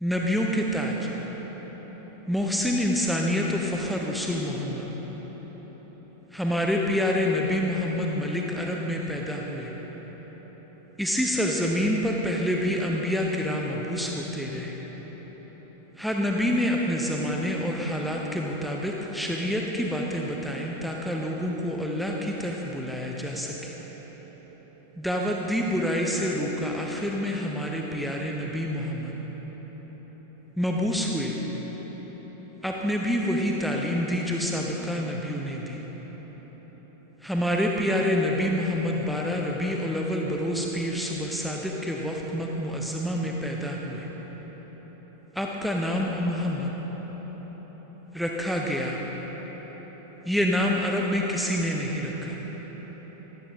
नबियों के ताज, मोहसिन इंसानियत व फ़ख्र रसूल मोहम्मद। हमारे प्यारे नबी मोहम्मद मलिक अरब में पैदा हुए। इसी सरजमीन पर पहले भी अंबिया किराम मबूस होते रहे। हर नबी ने अपने ज़माने और हालात के मुताबिक शरीयत की बातें बताएं ताकि लोगों को अल्लाह की तरफ बुलाया जा सके। दावत दी, बुराई से रोका, आखिर में हमारे प्यारे नबी मोहम्मद मबूस हुए। आपने भी वही तालीम दी जो साबिका नबियों ने दी। हमारे प्यारे नबी मोहम्मद 12 रबी उल अव्वल बरोज़ पीर सुबह सादिक के वक्त मक्का मुअज़्ज़मा में पैदा हुए। आपका नाम मोहम्मद रखा गया। ये नाम अरब में किसी ने नहीं रखा।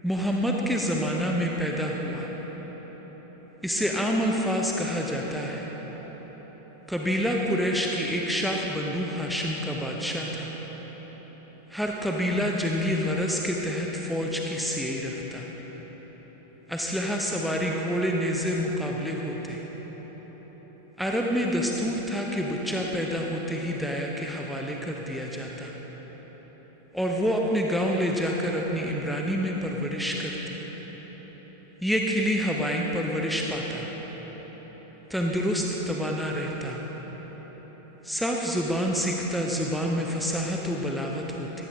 मोहम्मद के ज़माना में पैदा हुआ। इसे आम अल्फाज कहा जाता है। कबीला कुरैश की एक शाख बनु हाशिम का बादशाह था। हर कबीला जंगी गरज के तहत फौज की सियाई रखता। असलहा, सवारी, घोड़े, नेज़े मुकाबले होते। अरब में दस्तूर था कि बच्चा पैदा होते ही दाया के हवाले कर दिया जाता और वो अपने गांव ले जाकर अपनी इमरानी में परवरिश करती। ये खिली हवाएं परवरिश पाता, तंदुरुस्त तवाना रहता, साफ जुबान सीखता, जुबान में फसाहत व बलागत होती।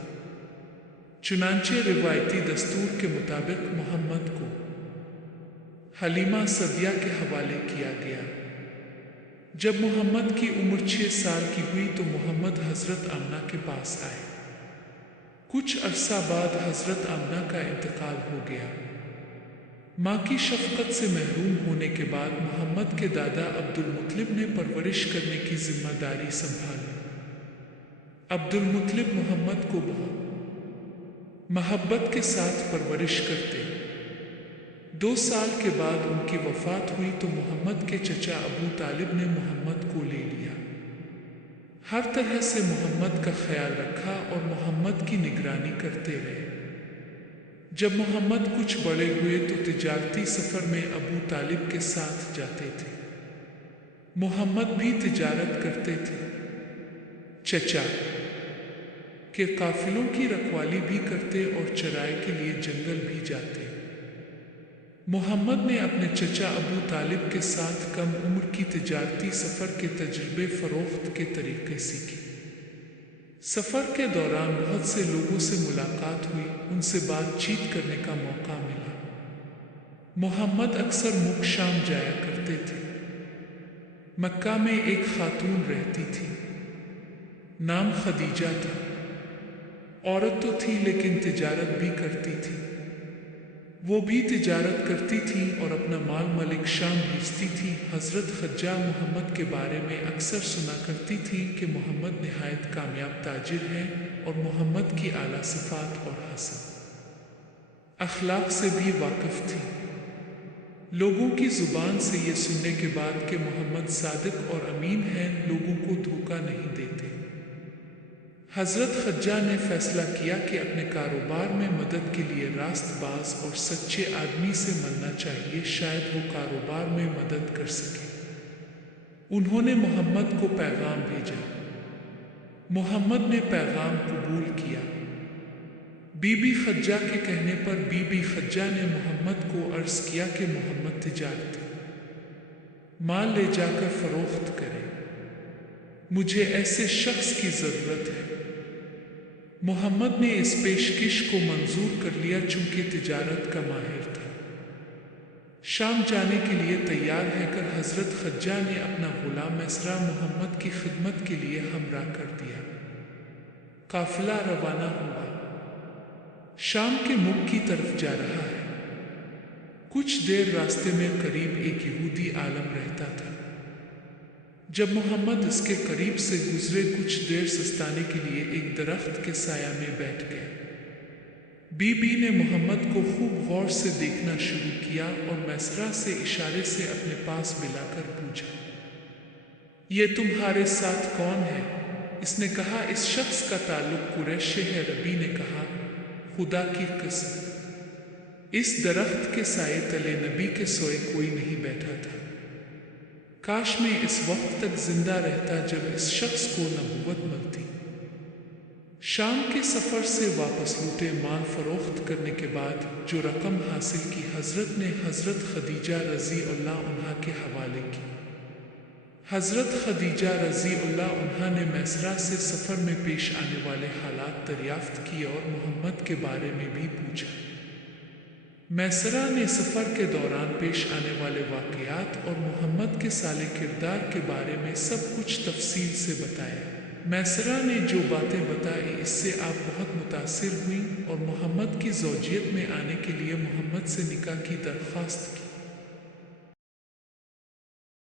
चुनांचे रिवायती दस्तूर के मुताबिक मोहम्मद को हलीमा सदिया के हवाले किया गया। जब मोहम्मद की उम्र 6 साल की हुई तो मोहम्मद हज़रत आमना के पास आए। कुछ अरसा बाद हज़रत आमना का इंतकाल हो गया। माँ की शफ़क़त से महरूम होने के बाद मोहम्मद के दादा अब्दुल मुत्तलिब ने परवरिश करने की जिम्मेदारी संभाली। अब्दुल मुत्तलिब मोहम्मद को बहुत मोहब्बत के साथ परवरिश करते। 2 साल के बाद उनकी वफ़ात हुई तो मोहम्मद के चचा अबू तालिब ने मोहम्मद को ले लिया। हर तरह से मोहम्मद का ख्याल रखा और मोहम्मद की निगरानी करते रहे। जब मोहम्मद कुछ बड़े हुए तो तिजारती सफ़र में अबू तालिब के साथ जाते थे। मोहम्मद भी तिजारत करते थे। चचा के काफिलों की रखवाली भी करते और चराई के लिए जंगल भी जाते। मोहम्मद ने अपने चचा अबू तालिब के साथ कम उम्र की तिजारती सफ़र के तजुर्बे फ़रोख्त के तरीक़े सीखे। सफ़र के दौरान बहुत से लोगों से मुलाकात हुई, उनसे बातचीत करने का मौका मिला। मोहम्मद अक्सर मुल्क शाम जाया करते थे। मक्का में एक खातून रहती थी, नाम खदीजा था। औरत तो थी लेकिन तिजारत भी करती थी। वो भी तिजारत करती थी और अपना माल मलिक शाम भेजती थी। हज़रत खज्जा मोहम्मद के बारे में अक्सर सुना करती थी कि मोहम्मद निहायत कामयाब ताजिर हैं और मोहम्मद की आला सिफ़ात और हसन अखलाक से भी वाकिफ़ थी। लोगों की ज़ुबान से ये सुनने के बाद कि मोहम्मद सादिक और अमीन हैं, लोगों को धोखा नहीं देते, हज़रत खज्जा ने फ़ैसला किया कि अपने कारोबार में मदद के लिए रास्तबाज और सच्चे आदमी से मिलना चाहिए, शायद वो कारोबार में मदद कर सके। उन्होंने मोहम्मद को पैगाम भेजा। मोहम्मद ने पैगाम कबूल किया। बीबी खज्जा के कहने पर बीबी खज्जा ने मोहम्मद को अर्ज़ किया कि मोहम्मद तिजारती माल ले जाकर फ़रोख्त करे, मुझे ऐसे शख्स की ज़रूरत है। मोहम्मद ने इस पेशकश को मंजूर कर लिया चूँकि तिजारत का माहिर था। शाम जाने के लिए तैयार रहकर हज़रत खज्जा ने अपना गुलाम मैसरा मोहम्मद की खिदमत के लिए हमरा कर दिया। काफिला रवाना हुआ, शाम के मुल्क की तरफ जा रहा है। कुछ देर रास्ते में करीब एक यहूदी आलम रहता था। जब मोहम्मद इसके करीब से गुजरे, कुछ देर सस्ताने के लिए एक दरख्त के साया में बैठ गए। बीबी ने मोहम्मद को खूब गौर से देखना शुरू किया और मैसरा से इशारे से अपने पास बुलाकर पूछा, ये तुम्हारे साथ कौन है? इसने कहा, इस शख्स का ताल्लुक कुरैश से है। रबी ने कहा, खुदा की कसम, इस दरख्त के साये तले नबी के सोए कोई नहीं बैठा था। کاش میں اس وقت تک زندہ رہتا جب اس شخص کو نبوت ملتی۔ شام کے سفر سے واپس لوٹے مال فروخت کرنے کے بعد جو رقم حاصل کی حضرت نے حضرت خدیجہ رضی اللہ عنہا کے حوالے کی۔ حضرت خدیجہ رضی اللہ عنہا نے میسرہ سے سفر میں پیش آنے والے حالات دریافت کیے اور محمد کے بارے میں بھی پوچھا۔ میسرہ نے سفر کے دوران پیش آنے والے واقعات اور محمد کے صالح کردار کے بارے میں سب کچھ تفصیل سے بتایا۔ میسرہ نے جو باتیں بتائی اس سے آپ بہت متاثر ہوئیں اور محمد کی زوجیت میں آنے کے لیے محمد سے نکاح کی درخواست کی۔